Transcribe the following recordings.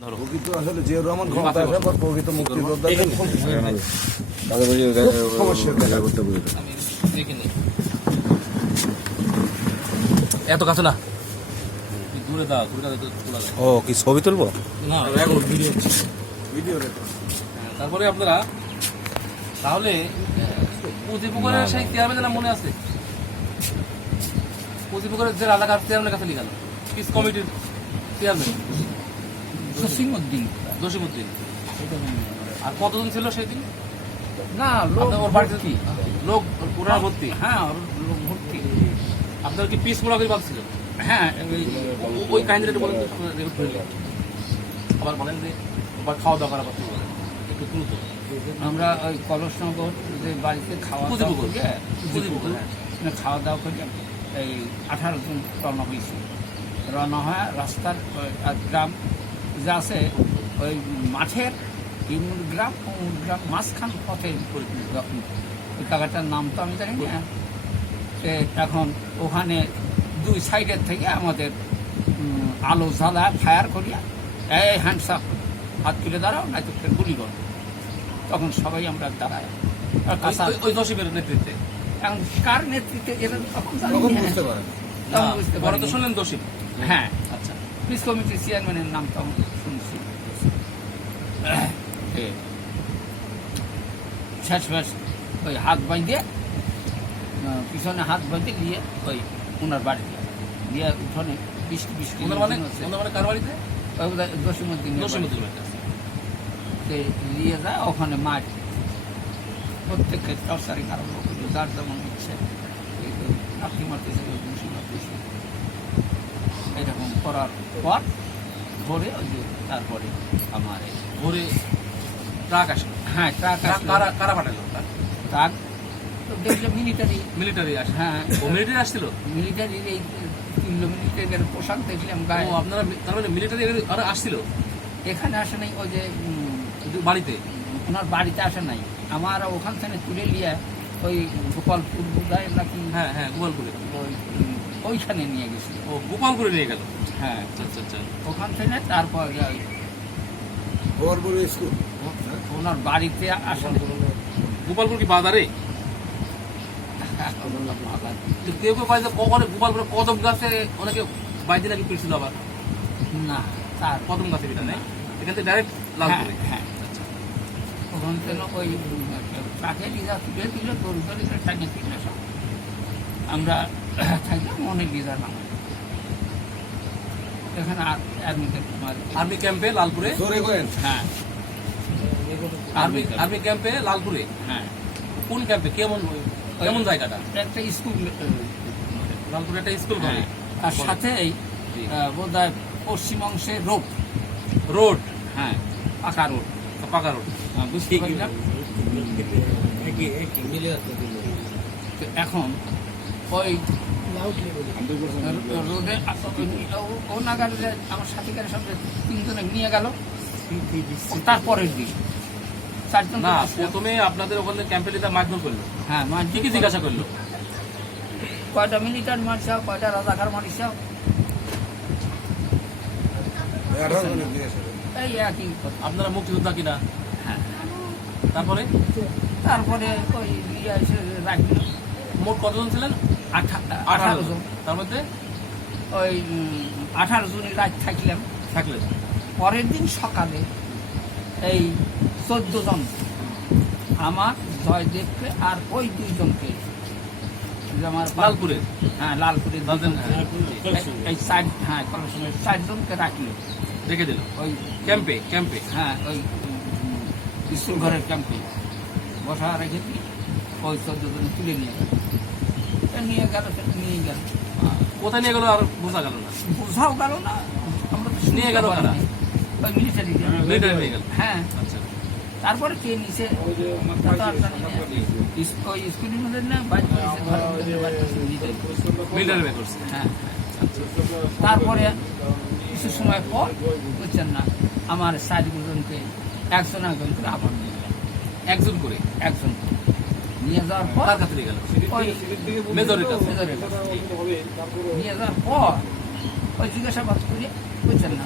প্রকৃত আসলে জিয়াউর রহমান ক্ষমতা আসার পর প্রকৃত মুক্তিযোদ্ধাদের এত কাছে না দূরে দাও ও কি ছবি তুলবো না ভিডিও তারপরে আপনারা তাহলে পুঁজিপুকুরের সেই চেয়ারম্যানের মনে আছে পুঁজিপুকুরের যে রাজাঘাট চেয়ারম্যানের কাছে লিখালো পিস কমিটির চেয়ারম্যান জসিমউদ্দিন আর কতজন ছিল সেই দিন না ওর বাড়িতে কি লোক পুরা ভর্তি হ্যাঁ লোক ভর্তি আপনার কি পিস মোড়া করে ভাবছিল হ্যাঁ ওই কাহিনীটা একটু বলেন আবার বলেন যে আবার খাওয়া দাওয়া করার কথা বলেন একটু দ্রুত আমরা ওই কলসনগর যে বাড়িতে খাওয়া দাওয়া করি খাওয়া দাওয়া করি এই 18 জন রওনা হয়েছি রওনা হয় রাস্তার গ্রাম যা আছে ওই মাঠের গ্রাম মাঝখান পথে ওই জায়গাটার নাম তো আমি জানি না সে এখন ওখানে দুই সাইডের থেকে আমাদের আলো জ্বালা ফায়ার করিয়া এই হ্যান্ডস আপ হাত তুলে দাঁড়াও না তো গুলি করো তখন সবাই আমরা দাঁড়াই ওই জসিমের নেতৃত্বে এখন কার নেতৃত্বে এরা তখন বুঝতে পারেন বুঝতে বড় পারি তো শুনলেন জসিম হ্যাঁ আচ্ছা পিস কমিটির চেয়ারম্যানের নাম তো শুনছি শেষ ওই হাত বাঁধে পিছনে হাত বাঁধে নিয়ে ওই ওনার বাড়িতে দিয়ে উঠোনে বৃষ্টি বৃষ্টি ওনার মানে কার বাড়িতে জসিমউদ্দিন জসিমউদ্দিনের কাছে নিয়ে যায় ওখানে মাঠ প্রত্যেককে টর্চারি কারণ যার যেমন ইচ্ছে আপনি মারতেছে ঘুষি মারতেছে এরকম করার পর ভোরে ওই যে তারপরে আমার ভোরে ট্রাক আসে হ্যাঁ ট্রাক কারা পাঠালো ট্রাক তো দেখলে মিলিটারি আসে হ্যাঁ ও মিলিটারি আসছিল মিলিটারির এই 3 মিলিটারির পোশাক দেখলাম গায়ে ও আপনারা তার মানে মিলিটারি আর আসছিল এখানে আসে নাই ওই যে বাড়িতে ওনার বাড়িতে আসে নাই আমার ওখান থেকে তুলে নিয়ে ওই গোপালপুর বোধহয় নাকি হ্যাঁ হ্যাঁ গোপালপুরে ওইখানে নিয়ে গেছিল ও গোপালপুরে নিয়ে গেল হ্যাঁ আচ্ছা আচ্ছা ওখান থেকে তারপর খবরপুর স্কুল ওনার বাড়িতে আসে নাই। গোপালপুর কি বাজারে কেউ কেউ পাইছে কখনো গোপালপুরে কদম গাছে অনেকে বাইরে নাকি পেয়েছিল আবার না তার কদম গাছে এটা নেই এখান থেকে ডাইরেক্ট লালপুরে হ্যাঁ ওখান থেকে ওই তাকে লিজা তুলে দিল দৌড় করে টাইমে তুলে সব আমরা থাকলাম অনেক লিজা নাম এখানে আর্মি ক্যাম্পে লালপুরে জোরে করেন হ্যাঁ আর্মি ক্যাম্পে লালপুরে হ্যাঁ কোন ক্যাম্পে কেমন কেমন জায়গাটা একটা স্কুল লালপুরে একটা স্কুল করে তার সাথেই বোধ হয় পশ্চিম অংশে রোড হ্যাঁ পাকা রোড পাকা রোড বুঝতে পারলাম তো এখন ওই রোডে ও নাগারে আমার সাথীকারের সাথে 3 জনে নিয়ে গেল তারপরের দিন 4 জন না প্রথমে আপনাদের ওখানে ক্যাম্পে লিডার মারধর করলো হ্যাঁ কি কি জিজ্ঞাসা করলো কয়টা মিলিটার মারছাও কয়টা রাজাকার মারিছাও 18 জনের দিয়েছে এই একই কথা। আপনারা মুক্তিযোদ্ধা কিনা হ্যাঁ তারপরে তারপরে ওই ইয়ে এসে রাখলো মোট কতজন ছিলেন 18 জন তার মধ্যে ওই 18 জনের রাত থাকলাম থাকলেন পরের দিন সকালে এই 14 জন আমার জয়দেবকে আর ওই 2 জনকে আমার লালপুরে হ্যাঁ লালপুরে এই সাইড হ্যাঁ কলেজের 4 জনকে রাখলো রেখে দিল ওই ক্যাম্পে হ্যাঁ ওই স্কুল ঘরের ক্যাম্পে বসা রেখে দিই ওই 14 জন তুলে নিয়ে গেল নিয়ে গেল কোথায় নিয়ে গেল আর বোঝা গেল না বোঝাও গেল না আমরা তো নিয়ে গেল কারা? ওই মিলিটারি মিলিটারি নিয়ে গেল হ্যাঁ আচ্ছা তারপরে কে নিচে ওই স্কুলের মধ্যে না মিলিটারি বের করছে হ্যাঁ তারপরে কিছু সময় পর বুঝছেন না আমার 4 জনকে একজন করে আবার নিয়ে গেল একজন করে নিয়ে যাওয়ার পর কার কাছে নিয়ে গেল ওই মেজরের কাছে নিয়ে যাওয়ার পর ওই জিজ্ঞাসাবাদ করে বুঝছেন না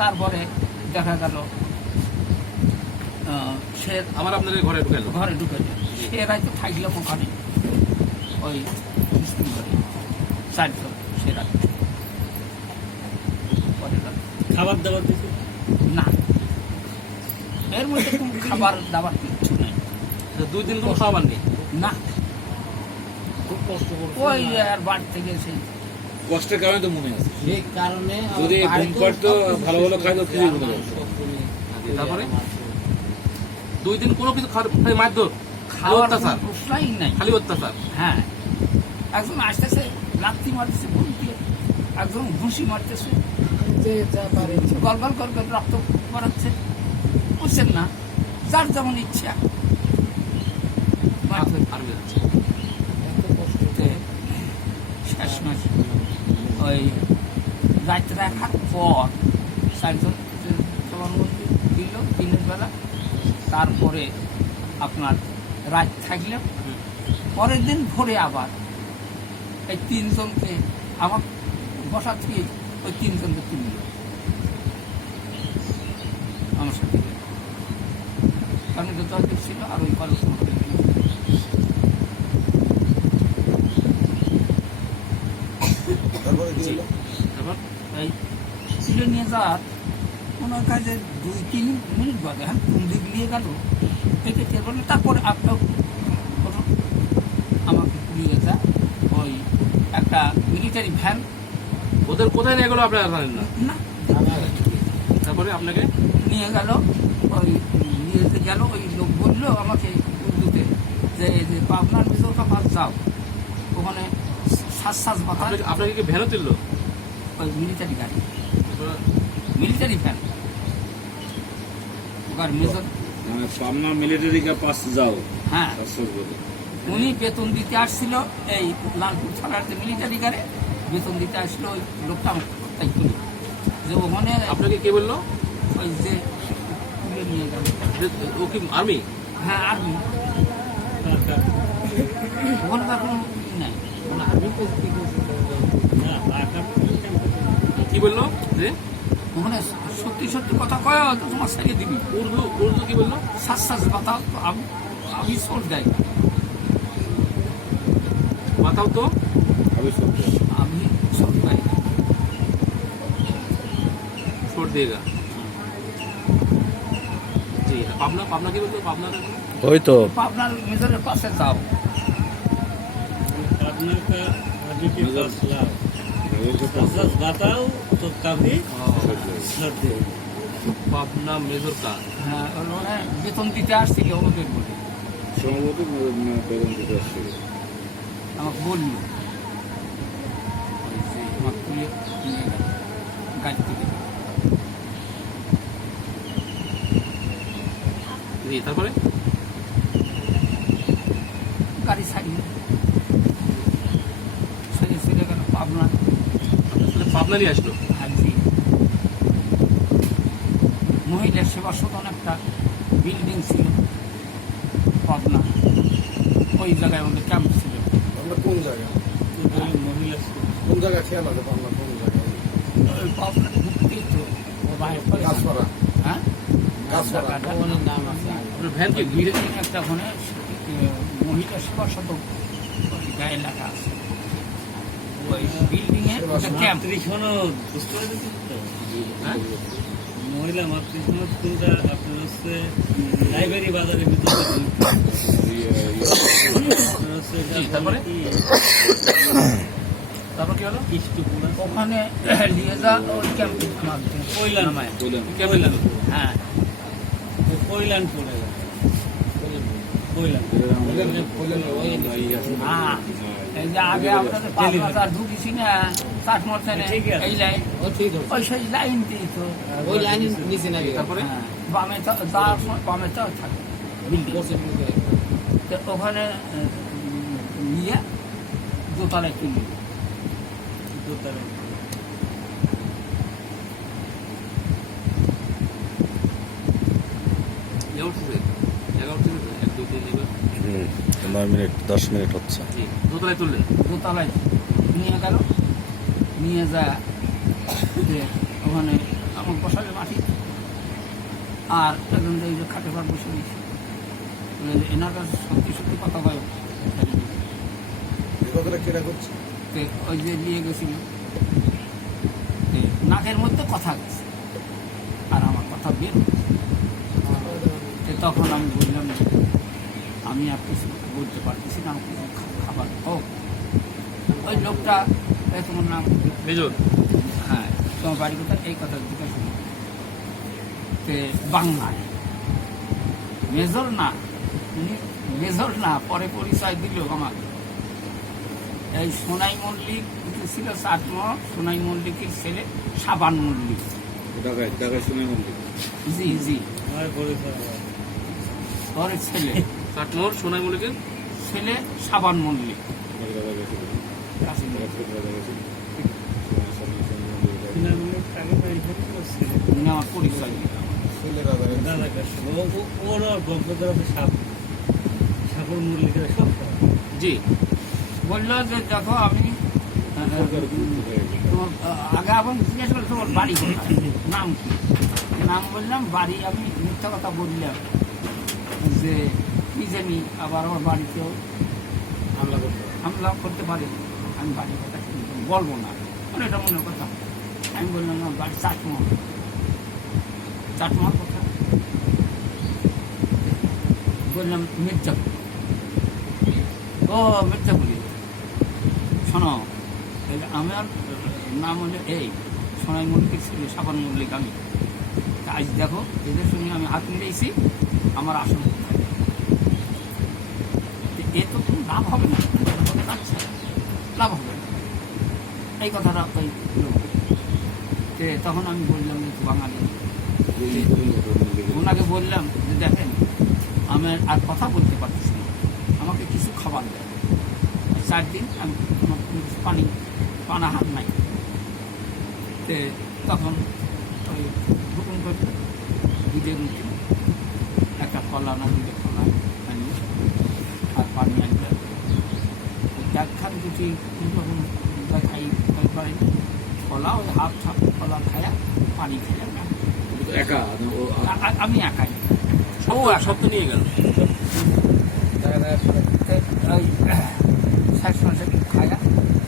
তারপরে দেখা গেল সে আমার আপনাদের ঘরে ঢুকাইলো। ঘরে ঢুকে যায়, সে রাইতে থাকলাম ওখানে ওই চারজন সে রাতে খাবার দাবার দিতে না, এর মধ্যে কোনো খাবার দাবার কিচ্ছু নেই। 2 দিন কোনো খাবার নেই। না, খুব কষ্ট করছে ওই আর বাড়ি থেকে সেই কষ্টের কারণে তো মনে আছে। সেই কারণে যদি ঘুম পাড়তো, ভালো ভালো খাইতো, কিছুই মনে হতো না। তারপরে 2 দিন কোনো কিছু খালি মারধর, খালি খাওয়ার অত্যাচার, কোনো প্রশ্নই নাই। খালি অত্যাচার। হ্যাঁ, একজন আসতেছে লাত্তি মারতেছে বল দিয়ে, একজন ঘুষি মারতেছে, গল গল গল গল রক্ত পড়াচ্ছে, বুঝছেন না, যার যেমন ইচ্ছা মারধর। আর বেরোচ্ছে। তে শেষ মাস ওই রাত্রে রাখার পর চারজন জবানবন্দি দিল দিনের বেলা, তারপরে আপনার রাত থাকলে পরের দিন ভোরে আবার এই 3 জনকে আমার বসা থেকে ওই 3 জনকে তুলল আমার সাথে, কারণ এটা ছিল আর ওই কলেজ তারপরে কি হলো? তারপর এই তুলে নিয়ে যাওয়ার ওনার কাছে 2-3 মিনিট বাদে হ্যাঁ ঘুম দিয়ে নিয়ে গেল থেকে টের বললো, তারপরে আপনার আমাকে নিয়ে যা ওই একটা মিলিটারি ভ্যান, ওদের কোথায় নিয়ে গেলো আপনারা জানেন না। না তারপরে আপনাকে নিয়ে গেল, ওই নিয়ে গেল, ওই লোক বললো আমাকে উর্দুতে যে পাবনার ভিতর কাজ যাও, ওখানে শ্বাস বাতা, আপনাকে কি ভ্যানও তুললো? ওই মিলিটারি গাড়ি, মিলিটারি ভ্যান, ওখানে মেজর, মানে সামনা মিলিটারি কা পাস যাও। হ্যাঁ আসল বলে। উনি বেতন দিতে আসছিল এই লালপুর থানাতে মিলিটারি গাড়ি বেতন দিতে আসছিল, ওই লোকটা আমার তাই তুলি যে ওখানে আপনাকে কে বললো? ওই যে তুলে নিয়ে গেল, যে ও কি আর্মি? হ্যাঁ আর্মি, ওখানে তার কোনো ই নাই, কি বললো? যে ওখানে সত্যি সত্যি কথা কয় তো তোমার সাইডে দিবি, উর্দু কি বললো? শ্বাস বাতাও তো আমি চোট দেয়, মাথাও তো আমি সব আমি চোট দেয়, छोड़ देगा। जी पाबना पाबना की बोलते पाबना ওই তো আপনার মেজরের পাশে যাও, पार्टनर का आगे के पास लाओ, बस बताओ तो कभी छोड़ दे। पाबना मेजर का হ্যাঁ ওখানে বেতন দিতে আসছিল ওদের বলে সম্ভবত বেতন দিতে আসছিল। আমাকে বলল, ওই যে আমার তুলে নিয়ে গেল গাড়ি থেকে, जी তারপরে গাড়ি ছাড়িয়ে ছেড়ে গেল পাবনা পাবনা নিয়ে আসলো। হাজি মহিলা সেবা সদন একটা বিল্ডিং ছিল পাবনা, ওই জায়গায় আমাদের ক্যাম্প ছিল, আমরা কোন জায়গায়, महिला কোন জায়গায় খেয়াল আছে আমরা কোন জায়গায়? ওই পাবনা ঢুকতেই তো বাইরে পড়ে গেল। কাজপাড়া, হ্যাঁ কাজপাড়া। জায়গাটার নাম আছে, ভ্যান কি ভিড়ে বিল্ডিং একটা ওখানে মহিলা সেবা সদন গায়ে লেখা আছে, ওই বিল্ডিং এ ক্যাম্প, মাতৃসনদ বুঝতে পেরেছেন তো? হ্যাঁ মহিলা মাতৃসনদ কোনটা আপনার হচ্ছে লাইব্রেরি বাজারের ভিতরে আপনার হচ্ছে এটা জি, তারপরে? কি তারপর কি হলো? ইষ্টপুরা ওখানে নিয়ে যা ওই ক্যাম্পের মাধ্যমে কইলান নামায়। বললাম কইলান হ্যাঁ কইলান পড়ে গেল কইলান হ্যাঁ এই যে আগে আপনাদের 5,000 ঢুকিছি না 60 মর্চানে ঠিক আছে। এই লাইন ওই সেই লাইন দিয়ে তো ওই লাইন নিচে নাকি তারপরে হ্যাঁ, বামে তো যাওয়ার সময় বামে তো থাকে বিল্ডিং, তো ওখানে নিয়ে দোতলায় কিনল, দোতলায় উঠছে 1 2 3 9 মিনিট 10 মিনিট হচ্ছে। জি দোতলায় তুললেন। দোতলায় নিয়ে গেল, নিয়ে যা যে ওখানে আমার বসালে মাটি আর একজন যে ওই যে খাটে ঘর বসে দিয়েছে এনার কাছে সত্যি সত্যি কথা বলে এই কথাটা কেনা করছে ওই যে নিয়ে গেছিল নাকের মধ্যে কথা গেছে আর আমার কথা বের তখন আমি বললাম আমি আর কিছু বলতে পারতেছি না আমার কিছু খাবার হোক ওই লোকটা তোমার নাম মেজর হ্যাঁ তোমার বাড়ি কোথায় এই কথা জিজ্ঞাসা বাংলায় মেজর না উনি মেজর না পরে পরিচয় দিল আমার এই সোনাই মল্লিক ছিল চাটমোহর সোনাই মল্লিকের ছেলে সাবান মল্লিক ঢাকায় শুনে মন্দির জি জি ওর ছেলে কাটনোর সোনাই মল্লিকের ছেলে সাবান মল্লিক আমার পরিচয় দিল ছেলেরা ওরা গল্পের সাগর মুরলিকে সব জি বললো যে দেখো আমি তোমার আগে আবার জিজ্ঞেস করলো তোমার বাড়ি কোথায় নাম কি নাম বললাম বাড়ি আমি মিথ্যা কথা বললাম যে কি জানি আবার আমার বাড়িতেও হামলা করতে পারে আমি বাড়ির কথা বলবো না মানে এটা মনের কথা আমি বললাম আমার বাড়ি চাটমোহর কথা বললাম মির্জাপুর ও মির্জাপুরি শোনো আমার নাম হলো এই সোনাই মল্লিক ছিল সাবান মল্লিক আমি আজ দেখো এদের সঙ্গে আমি হাত মিলেছি আমার আসন থাকে এ তো কোনো লাভ হবে না লাভ হবে না এই কথাটা ওই তখন আমি বললাম যে বাঙালি ওনাকে বললাম যে দেখেন আমি আর কথা বলতে পারতেছি না আমাকে কিছু খাবার দেয় 4 দিন আমি পানা হাত নাই তখন ওই হুকুম করতে দুধের মুখে একটা কলা না দুধের কলা আনলে আর পানি আনলে একখান দুটি খাই পারেনি কলা ওই হাফ কলা খায়া পানি খাইয়া একা আমি একাই সত্য নিয়ে গেল ওই শেষ মাসে খায়া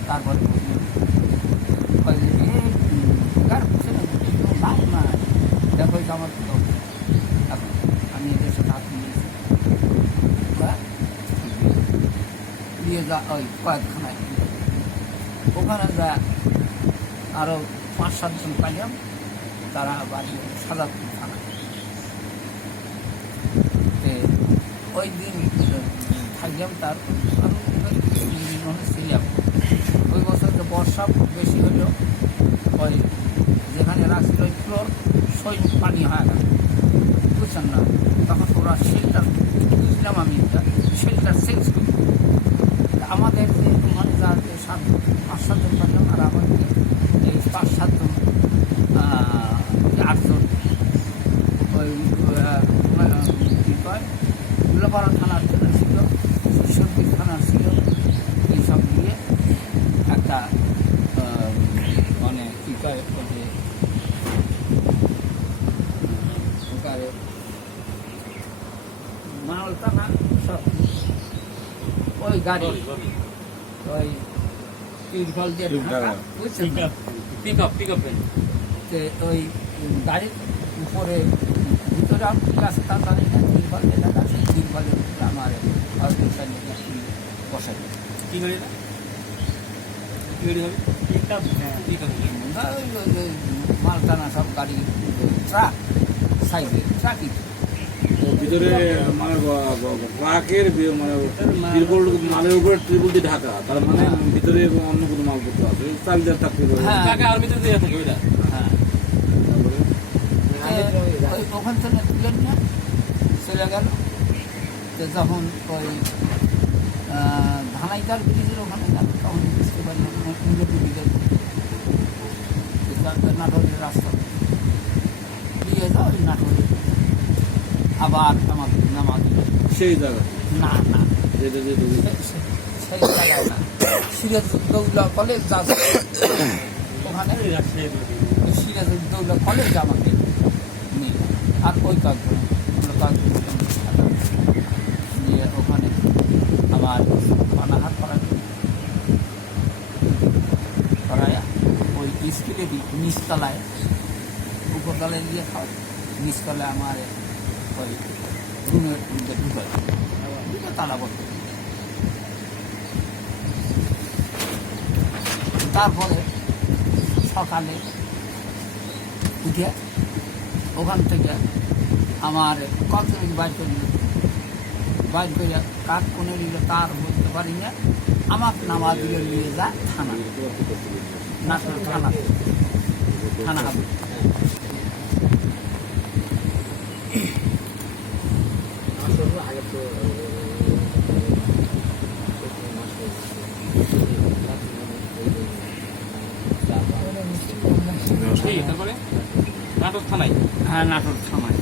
তারপরে লাভ না দেখো আমার এখন আমি এদের সাথে হাত নিয়েছি দিয়ে যা ওই কয়েকখানায় ওখানে যা আরও 5-7 জন পাইলাম তারা বাড়ি সাদাপুর থানা ওই দিন থাকলাম তার ছিলাম ওই বছর তো বর্ষা বেশি হলেও ওই যেখানে রাখছিল ওই ফ্লোর সৈন্য পানি হয় না বুঝছেন না তখন ওরা শেল্টার বুঝলাম আমি শেল্টার চেঞ্জ করি আমাদের যে মানে যার 5-7 জন পাইলাম আর আমাদের এই 5-7 জন 8 জন ওই কী কয় উল্লাপাড়া থানার জন্য ছিল সত্যি থানার ছিল এইসব দিয়ে একটা মানে কী কয় মানলতা না সব ওই গাড়ি ওই তিরফল দিয়ে বুঝছেন পিক আপ ওই গাড়ির উপরে ভিতরে আমি গাছ তাড়াতাড়ি না তিরফল দিয়ে দেখা সেই তিরফলের উপরে আমার বসাই কি গাড়ি না কি গাড়ি হবে মালটানা সব গাড়ি ট্রাক সাইজের ট্রাকই ভিতরে মানে ট্রাকের মানে ত্রিপল মালের উপরে ত্রিপল দিয়ে ঢাকা তার মানে ভিতরে অন্য কোনো মালপত্র আছে চাবিদার থাকতে পারে আর ভিতরে দিয়ে থাকে ওইটা হ্যাঁ ওখান থেকে তুলেন না চলে গেল যখন ওই ধানাইদার ব্রিজের ওখানে গেল তখন বুঝতে পারলাম নাটোরের রাস্তা দিয়ে যাও ওই নাটোরে আবার আমাকে নামা দিল সেই জায়গা না না সেই জায়গায় না সিরাজউদ্দৌলা কলেজ আছে ওখানে সিরাজউদ্দৌলা কলেজ আমাকে নিল আর আর ওই কাজগুলো আমরা কাজগুলো নিয়ে ওখানে আমার পানাহার করায় ওই স্কুলে নিচতলায় উপরতলায় দিয়ে খাওয়া নিচতলায় আমার ওই রুমের ঢুকে তালা বলতে তারপরে সকালে উঠে ওখান থেকে আমার কত বাইর করে কাজ কোনে নিলে তার বলতে পারি না আমাকে নামাজ দিয়ে নিয়ে যায় থানা নাটোর থানা হবে তারপরে নাটক থানায় হ্যাঁ নাটোর থানায়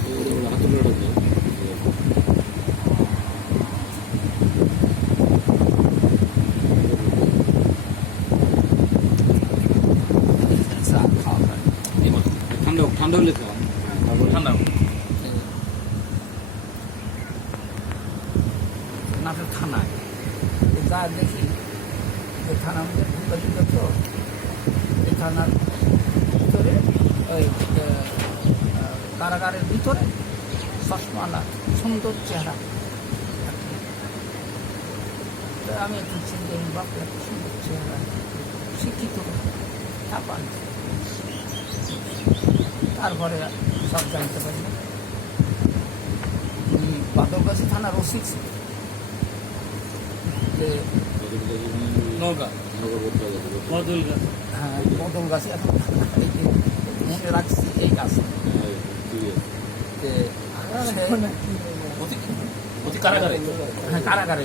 খাওয়া হয় ঠান্ডা হলে খাওয়া ঠান্ডা নাটোর থানায় যা দেখি যে থানার মধ্যে ঢুকে তো এই থানার ভিতরে ওই কারাগারের ভিতরে চশমালা সুন্দর চেহারা তো আমি একটু চিন্তা বাপু এত সুন্দর চেহারা শিক্ষিত তারপর তারপরে সব জানতে পারি বাদলগাছি থানার ওসি যে নৌকা বদল গাছ হ্যাঁ বদলগাছি এখন মনে রাখছি এই গাছ যে অতি কারাগারে হ্যাঁ কারাগারে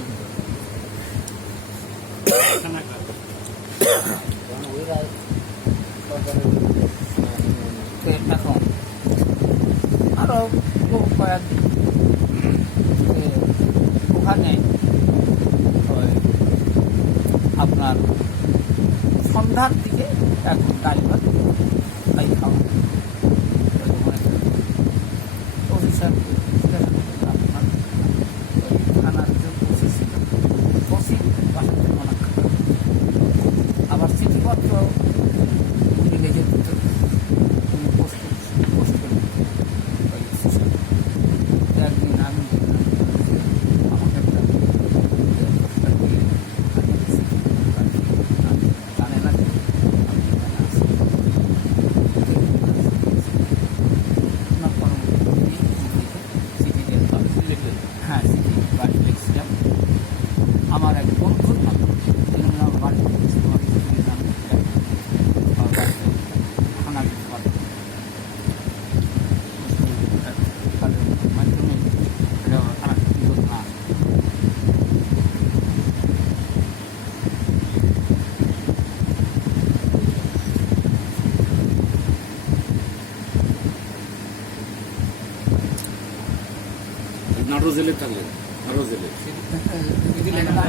এখন আরো কয়েকদিন ওখানে আপনার সন্ধ্যার দিকে এখন গাড়ি ভাড়া তাই খাওয়া অফিসার আপনার থানার যে ওসি ছিল ওসি বাসাতে অনেক আবার চিঠিপত্র লেগের ভিতরে পোস্ট করে একদিন আমি আমাকে একটা জানে না হ্যাঁ চিঠি বাড়ি লিখছিলাম আমার এক বন্ধুর মাধ্যমে আমার বাড়ি মাধ্যমে না নাটোর জেলে থাকলে নাটোর জেলে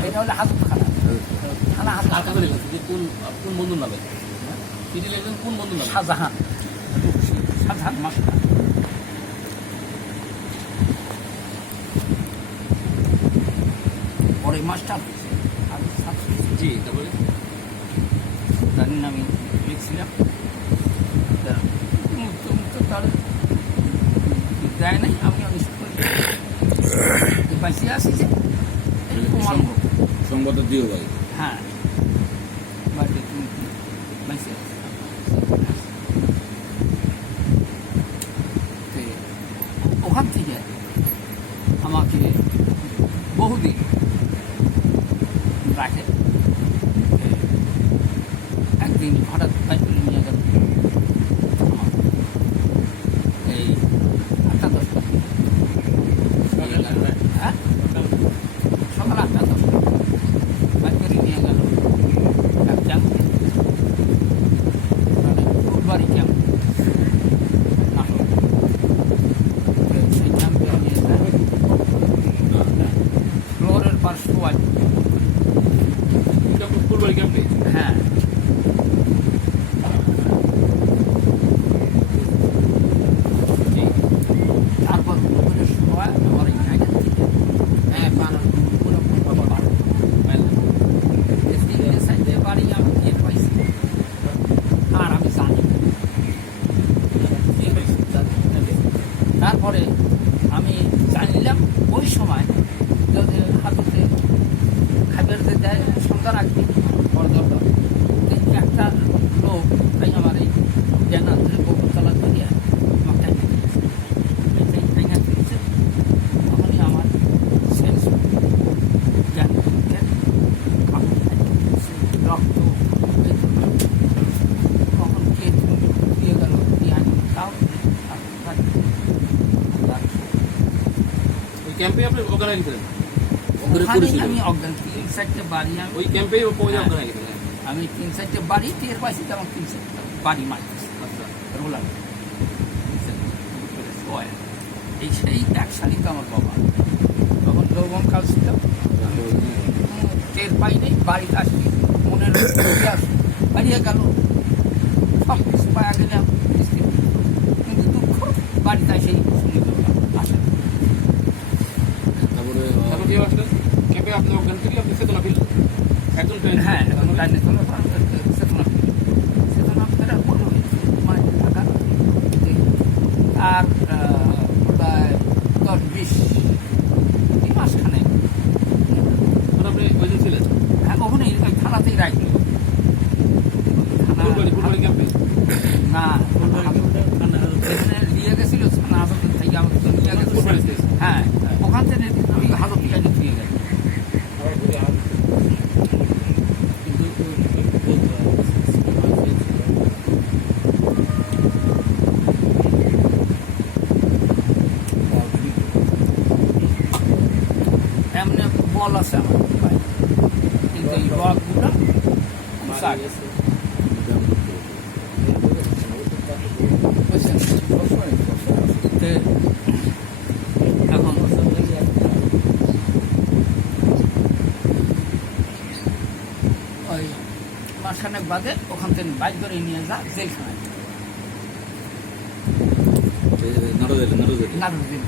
এটা হলে হাজত খানা থানা আর কাছে লিখেছে যে কোন কোন বন্ধুর নামে চিঠি লিখেছেন কোন বন্ধুর নামে শাহজাহান মাস্টার পরে মাস্টার হয়েছে আমি ছাত্র জি তারপরে জানেন আমি লিখছিলাম তার দেয় নাই আমি অনিষ্ট করি বাঁচিয়ে আসি যে প্রমাণ সংবাদটা দিও ভাই হ্যাঁ বাড়িতে তুমি বাঁচিয়ে আসি ওখান থেকে আমাকে বহুদিন রাখে একদিন হঠাৎ বাইরে নিয়ে গেল এই 8টা 10টা হ্যাঁ সকাল 8টা 10টা বাইরে নিয়ে গেল এক ক্যাম্পে ফুলবাড়ি ক্যাম্প সেই ক্যাম্পে নিয়ে যায় ফ্লোরের পার শোয়াই তারপরে আমি জানিলাম ওই সময় যদি হাততে খাবার দেয় সন্ধ্যা রাখবি বড়দরটা একটা লোক তাই আমার এই জ্ঞান ধরে বকুলতলা ধরিয়া মাথায় দিয়েছে তখনই আমার সেন্স জ্ঞান রক্ত কখন কে দিয়ে গেল দিয়ে তাও ওই ক্যাম্পে আপনি অজ্ঞান হয়ে গেছিলেন? ওখানেই আমি অজ্ঞান 3-4টে বাড়ি আমি ওই ক্যাম্পেই পৌঁছে অজ্ঞান হয়ে গেছিলেন? আমি 3-4টে বাড়ি টের পাইছি যে আমার 3-4টে বাড়ি মারতেছে আচ্ছা। রোলার এই সেই এক শালিকা আমার বাবা তখন যৌবনকাল ছিল আমি টের পাই নেই বাড়িতে আসি মনের আসি হারিয়ে গেল সব কিছু পাওয়া গেলাম কিন্তু দুঃখ বাড়িতে এসেই শুনে আসে তারপরে তারপর কি আসলেন ক্যাম্পে? আপনি অজ্ঞান থেকে আপনি চেতনা পেলেন একদম ট্রেন? হ্যাঁ লাইনে চলে চেতনা চেতনা ফেরার মনে হয়েছে মানে থাকা আর প্রায় 10-20 মাসখানে তখন আপনি ওই দিন ছিলেন হ্যাঁ ওখানে ওই থানাতেই রাখলো ফুলবাড়ি ক্যাম্পে? না এখানে নিয়ে গেছিল থানা হাজতে থেকে আমাকে তো নিয়ে গেছিল হ্যাঁ ওখান থেকে ওই হাজত থেকে নিয়ে গেল এমনি বল আছে আমার পায়ে। কিন্তু এই রগগুলো কুচা গেছে বুঝছেন? তো এখন ওই মাসখানেক বাদে ওখান থেকে বাইক করে নিয়ে যা জেলখানায় নাটক জেল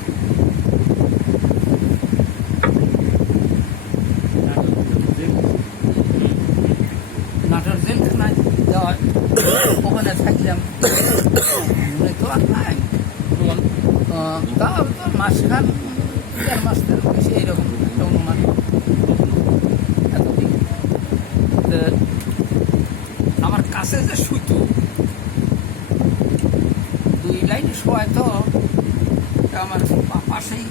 নাটোর জেলখানায় যাওয়ার ওখানে থাকলাম মনে তো আর নাই তাও তো মাসখান 4 মাস বেশি এইরকম একটা অনুমান এতদিন তো আমার কাছে যে শুইতো 2 লাইন শোয়ায় তো আমার পাশেই